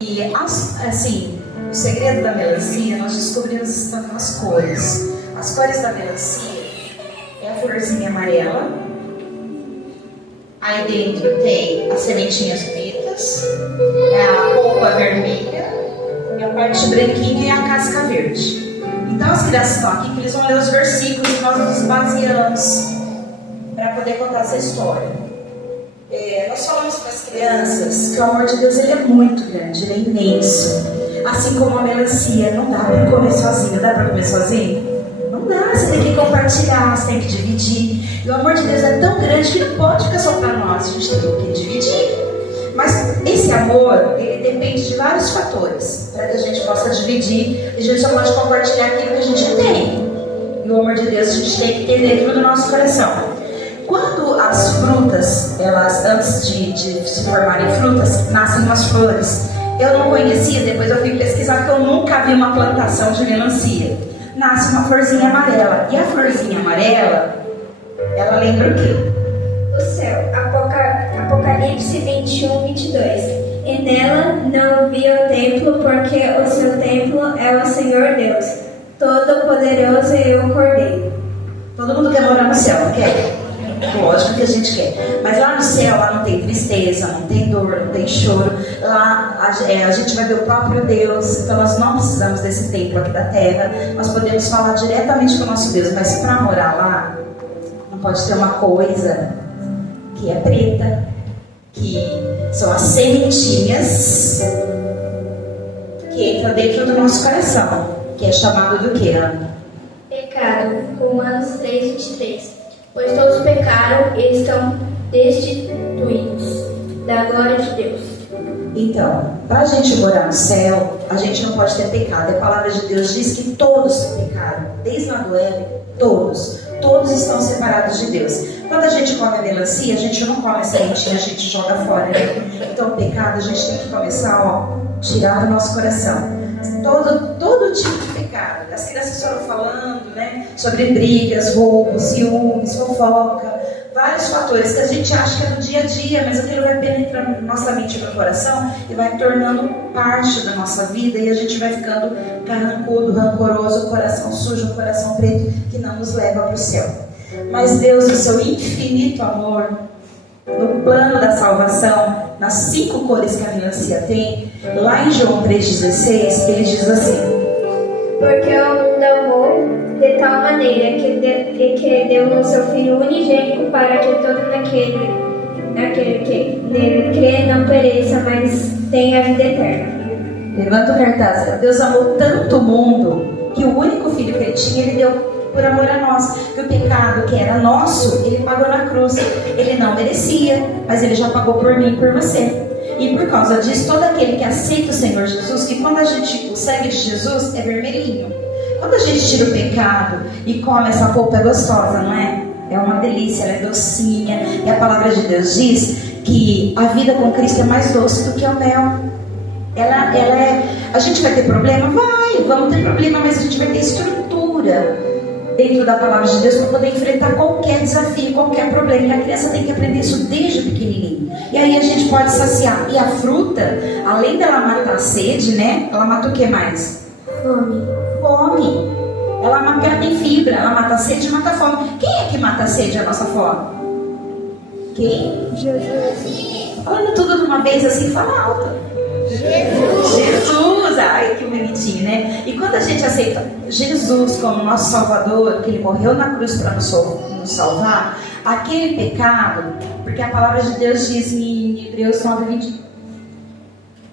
E assim, o segredo da melancia nós descobrimos estando nas cores. As cores da melancia é a florzinha amarela, aí dentro tem as sementinhas bonitas, é a polpa vermelha, e a parte branquinha é a casca verde. Então as crianças estão aqui que eles vão ler os versículos e nós nos baseamos para poder contar essa história. Nós falamos para as crianças que o amor de Deus ele é muito grande, ele é imenso. Assim como a melancia, não dá para comer sozinho. Dá para comer sozinho? Não dá, você tem que compartilhar, você tem que dividir. E o amor de Deus é tão grande que não pode ficar só para nós, a gente tem que dividir. Mas esse amor, ele depende de vários fatores para que a gente possa dividir. E a gente só pode compartilhar aquilo que a gente tem. E o amor de Deus a gente tem que ter dentro do nosso coração. Quando as frutas, elas antes de se formarem frutas, nascem umas flores. Eu não conhecia, depois eu fui pesquisar que eu nunca vi uma plantação de melancia. Nasce uma florzinha amarela. E a florzinha amarela, ela lembra o quê? O céu. Apocalipse 21, 22. E nela não vi o templo, porque o seu templo é o Senhor Deus, Todo-Poderoso e o Cordeiro. Todo mundo quer morar no céu, não quer? Lógico que a gente quer. Mas lá no céu, lá não tem tristeza, não tem dor, não tem choro. Lá a gente vai ver o próprio Deus. Então nós não precisamos desse templo aqui da terra. Nós podemos falar diretamente com o nosso Deus. Mas para morar lá, não pode ter uma coisa que é preta, que são as sementinhas que entram dentro do nosso coração, que é chamado do que, Ana? Pecado. Romanos 3, 23. Pois todos pecaram e estão destituídos da glória de Deus. Então, para a gente morar no céu, a gente não pode ter pecado. A palavra de Deus diz que todos pecaram, desde lá do Éden, todos estão separados de Deus. Quando a gente come a melancia, a gente não come a sementinha, a gente joga fora, né? Então o pecado a gente tem que começar, tirar do nosso coração. Todo tipo de pecado. As crianças foram falando, né, sobre brigas, roubos, ciúmes, fofoca, vários fatores que a gente acha que é no dia a dia, mas aquilo vai penetrando na nossa mente e no coração e vai tornando parte da nossa vida e a gente vai ficando carrancudo, rancoroso, coração sujo, coração preto, que não nos leva para o céu. Mas Deus, no seu infinito amor, no plano da salvação, nas 5 cores que a melancia tem, lá em João 3,16, ele diz assim: porque o mundo amou de tal maneira que deu o seu Filho unigênito para que todo aquele que nele crê não pereça, mas tenha a vida eterna. Levanta o cartaz. Deus amou tanto o mundo que o único filho que ele tinha, ele deu por amor a nós. Que o pecado que era nosso, ele pagou na cruz. Ele não merecia, mas ele já pagou por mim e por você. E por causa disso, todo aquele que aceita o Senhor Jesus, que quando o sangue de Jesus é vermelhinho. Quando a gente tira o pecado e come essa polpa, é gostosa, não é? É uma delícia, ela é docinha. E a palavra de Deus diz que a vida com Cristo é mais doce do que o mel. Ela é... A gente vai ter problema? Vamos ter problema, mas a gente vai ter estrutura dentro da palavra de Deus para poder enfrentar qualquer desafio, qualquer problema. E a criança tem que aprender isso desde pequenininho. E aí a gente pode saciar. E a fruta, além dela matar a sede, né? Ela mata o que mais? Fome. Ela tem fibra, ela mata a sede e mata a fome. Quem é que mata a sede e a nossa fome? Quem? Jesus. Falando tudo de uma vez assim, fala alto. Jesus, ai que bonitinho, né? E quando a gente aceita Jesus como nosso Salvador, que Ele morreu na cruz para nos salvar, aquele pecado, porque a palavra de Deus diz em Hebreus 9:20,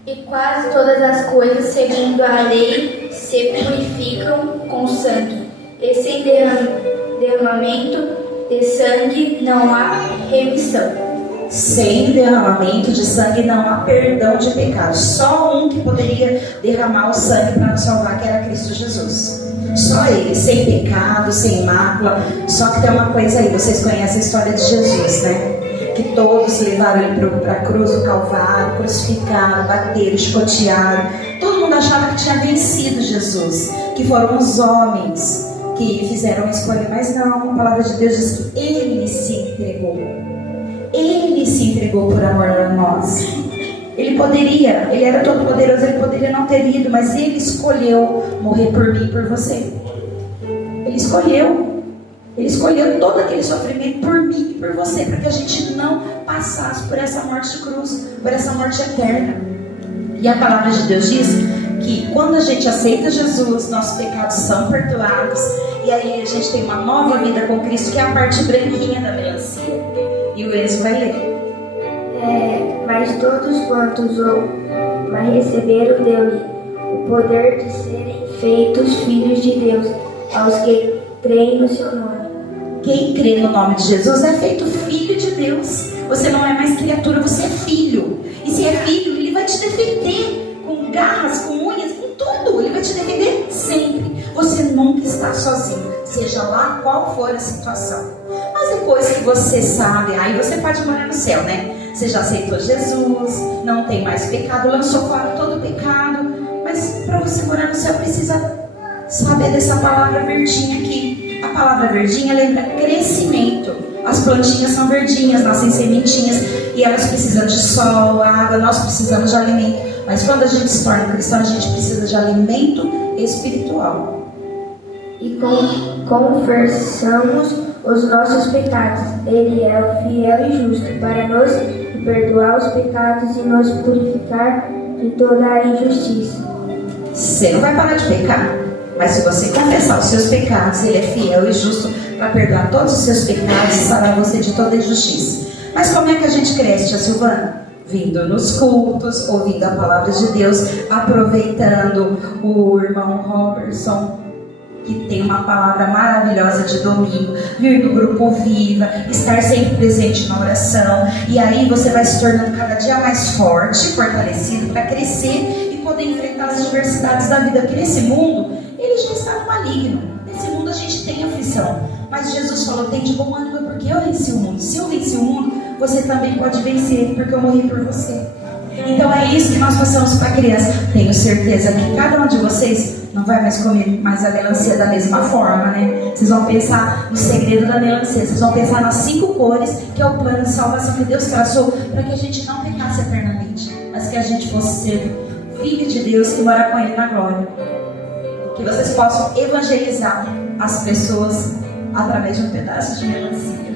e quase todas as coisas, segundo a lei, se purificam com sangue, e sem derramamento de sangue não há remissão. Sem derramamento de sangue não há perdão de pecados. Só um que poderia derramar o sangue para nos salvar, que era Cristo Jesus. Só Ele, sem pecado, sem mácula. Só que tem uma coisa aí, vocês conhecem a história de Jesus, né? Que todos levaram Ele para a cruz do Calvário, crucificaram, bateram, escotearam. Todo mundo achava que tinha vencido Jesus, que foram os homens que fizeram a escolha. Mas não, a palavra de Deus diz que Ele se entregou. Ele se entregou por amor a nós. Ele era todo poderoso, ele poderia não ter ido, mas ele escolheu morrer por mim e por você. Ele escolheu todo aquele sofrimento por mim e por você, para que a gente não passasse por essa morte de cruz, por essa morte eterna. E a palavra de Deus diz que quando a gente aceita Jesus, nossos pecados são perdoados, e aí a gente tem uma nova vida com Cristo, que é a parte branquinha da melancia. E o Enzo vai ler. Mas todos quantos mas receberam dele o poder de serem feitos filhos de Deus, aos que creem no seu nome. Quem crê no nome de Jesus é feito filho de Deus. Você não é mais criatura, você é filho. E se é filho, ele vai te defender com garras, com unhas, com tudo. Ele vai te defender sempre. Você nunca está sozinho, seja lá qual for a situação. Mas depois que você sabe, aí você pode morar no céu, né? Você já aceitou Jesus, não tem mais pecado, lançou fora todo o pecado. Mas para você morar no céu precisa saber dessa palavra verdinha aqui. A palavra verdinha lembra crescimento. As plantinhas são verdinhas, nascem sementinhas e elas precisam de sol, água, nós precisamos de alimento. Mas quando a gente se torna cristão, a gente precisa de alimento espiritual. E confessamos os nossos pecados. Ele é o fiel e justo para nos perdoar os pecados e nos purificar de toda a injustiça. Você não vai parar de pecar, mas se você confessar os seus pecados, Ele é fiel e justo para perdoar todos os seus pecados e sarar você de toda injustiça. Mas como é que a gente cresce, tia Silvana? Vindo nos cultos, ouvindo a palavra de Deus, aproveitando o irmão Robertson, que tem uma palavra maravilhosa de domingo, vir no grupo Viva, estar sempre presente na oração, e aí você vai se tornando cada dia mais forte, fortalecido para crescer e poder enfrentar as adversidades da vida, porque nesse mundo, ele já está no maligno, nesse mundo a gente tem aflição, mas Jesus falou, tem de bom ânimo porque eu venci o mundo. Se eu venci o mundo, você também pode vencer, porque eu morri por você. Então é isso que nós passamos para a criança. Tenho certeza que cada um de vocês não vai mais comer mais a melancia da mesma forma, né? Vocês vão pensar no segredo da melancia. Vocês vão pensar nas 5 cores, que é o plano de salvação que Deus traçou para que a gente não pecasse eternamente, mas que a gente fosse ser filho de Deus e morar com Ele na glória. Que vocês possam evangelizar as pessoas através de um pedaço de melancia.